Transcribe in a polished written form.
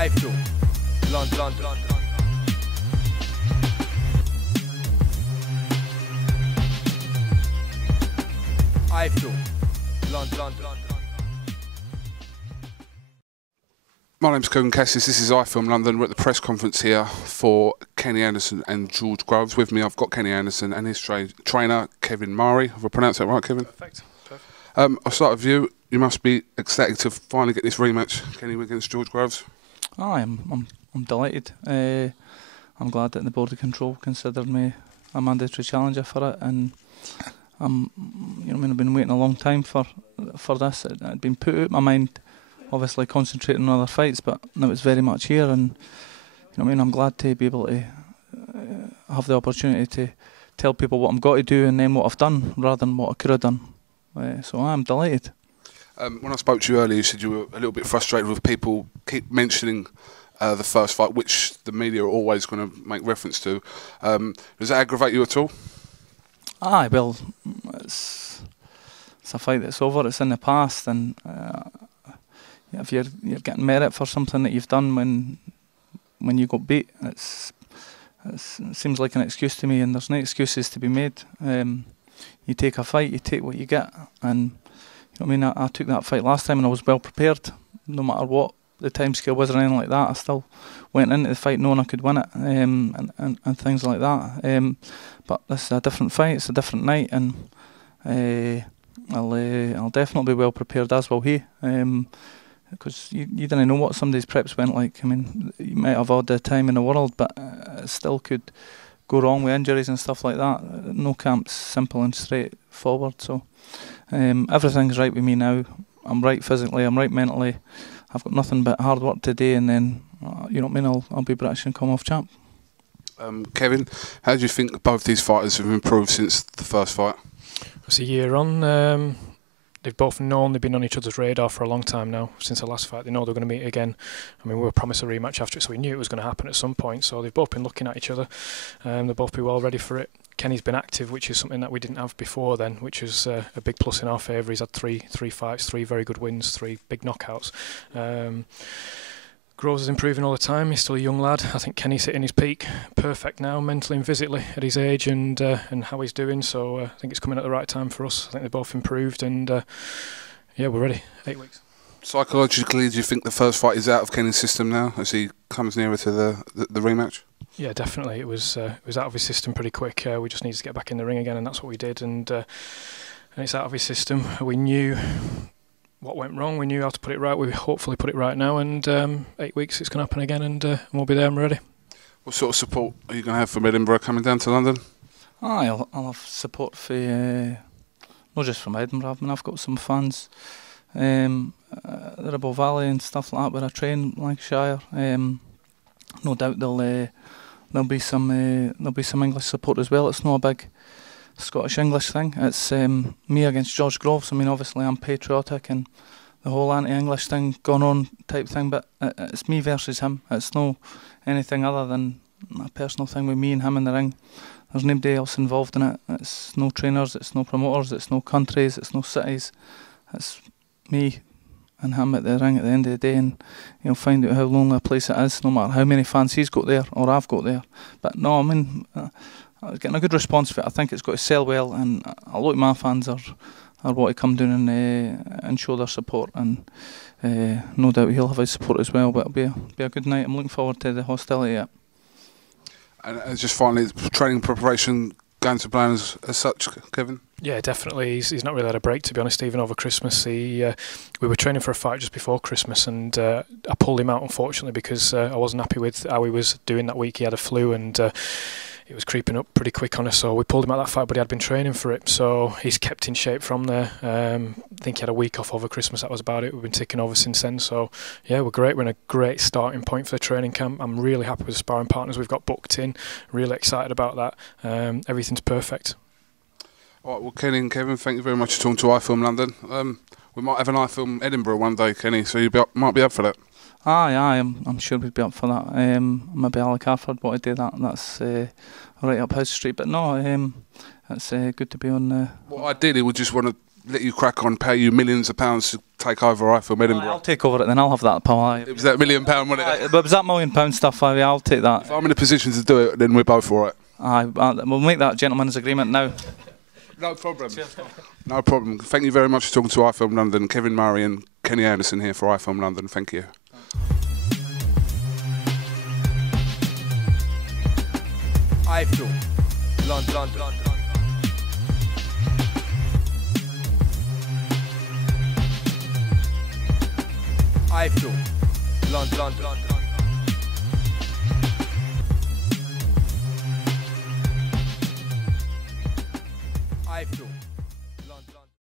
iFILM, London. iFILM, London. My name's Kugan Cassius, this is iFILM London. We're at the press conference here for Kenny Anderson and George Groves. With me I've got Kenny Anderson and his trainer Kevin Maree. Have I pronounced that right, Kevin? Perfect. I'll start with you. You must be ecstatic to finally get this rematch, Kenny, against George Groves. I'm delighted. I'm glad that the Board of Control considered me a mandatory challenger for it, and I've been waiting a long time for this. It had been put out my mind, obviously concentrating on other fights, but now it's very much here, and I'm glad to be able to have the opportunity to tell people what I've got to do and then what I've done rather than what I could have done. So I'm delighted. When I spoke to you earlier, you said you were a little bit frustrated with people keep mentioning the first fight, which the media are always going to make reference to. Does that aggravate you at all? Well, it's a fight that's over. It's in the past, and if you're getting merit for something that you've done when you got beat, it seems like an excuse to me, and there's no excuses to be made. You take a fight, you take what you get, and I took that fight last time and I was well prepared, no matter what the timescale was or anything like that. I still went into the fight knowing I could win it, and things like that. But this is a different fight, it's a different night, and I'll definitely be well prepared, as will he, because you didn't know what somebody's preps went like. You might have all the time in the world, but it still could go wrong with injuries and stuff like that. No camp's simple and straightforward, so everything's right with me now. I'm right physically, I'm right mentally. I've got nothing but hard work today, and then I'll be British and Commonwealth champ. Kevin, how do you think both these fighters have improved since the first fight? It's a year on. They've both known they've been on each other's radar for a long time now. Since the last fight, they know they're going to meet again. We were promised a rematch after it, so we knew it was going to happen at some point. So they've both been looking at each other. They'll both be well ready for it. Kenny's been active, which is something that we didn't have before then, which is a big plus in our favour. He's had three fights, 3 very good wins, 3 big knockouts. Groves is improving all the time. He's still a young lad. I think Kenny's hitting his peak perfect now, mentally and physically, at his age and how he's doing. So I think it's coming at the right time for us. I think they've both improved, and we're ready. 8 weeks. Psychologically, do you think the first fight is out of Kenny's system now as he comes nearer to the rematch? Yeah, definitely. It was out of his system pretty quick. We just needed to get back in the ring again, and that's what we did. And it's out of his system. We knew what went wrong. We knew how to put it right. We hopefully put it right now, and 8 weeks it's going to happen again, and we'll be there and ready. What sort of support are you going to have from Edinburgh coming down to London? I'll have support for not just from Edinburgh. I've got some fans the Ribble Valley and stuff like that where I train, Lancashire. No doubt there'll be some English support as well. It's not a big Scottish English thing. It's me against George Groves. Obviously I'm patriotic and the whole anti-English thing going on type thing, but it's me versus him. It's no anything other than a personal thing with me and him in the ring. There's nobody else involved in it. It's no trainers, it's no promoters, it's no countries, it's no cities. It's me and him at the ring at the end of the day, and you'll find out how lonely a place it is, no matter how many fans he's got there or I've got there. But no, I was getting a good response for it. I think it's got to sell well, and a lot of my fans are want to come down and show their support, and no doubt he'll have his support as well. But it'll be a good night. I'm looking forward to the hostility. Yeah. And just finally, training preparation going to plan as such, Kevin? Yeah, definitely. He's not really had a break, to be honest, even over Christmas. We were training for a fight just before Christmas, and I pulled him out, unfortunately, because I wasn't happy with how he was doing that week. He had a flu, and it was creeping up pretty quick on us, so we pulled him out of that fight, but he had been training for it, so he's kept in shape from there. I think he had a week off over Christmas, that was about it. We've been ticking over since then, so yeah, we're great. We're in a great starting point for the training camp. I'm really happy with the sparring partners we've got booked in, really excited about that. Everything's perfect. All right, well, Kenny and Kevin, thank you very much for talking to iFILM London. We might have an iFILM Edinburgh one day, Kenny, so you might be up for that. Aye, I'm sure we'd be up for that. Maybe Alec Harford want to do that. That's right up his street. But no, it's good to be on. Well, ideally, we just want to let you crack on, pay you millions of pounds to take over iFILM Edinburgh? I'll take over it then, I'll have that power. It was that £1 million, wasn't it? But it was that £1 million stuff, I'll take that. If I'm in a position to do it, then we're both all right. We'll make that gentleman's agreement now. No problem. No problem. Thank you very much for talking to iFILM London. Kevin Maree and Kenny Anderson here for iFILM London. Thank you. iFILM London. iFILM London. iFILM.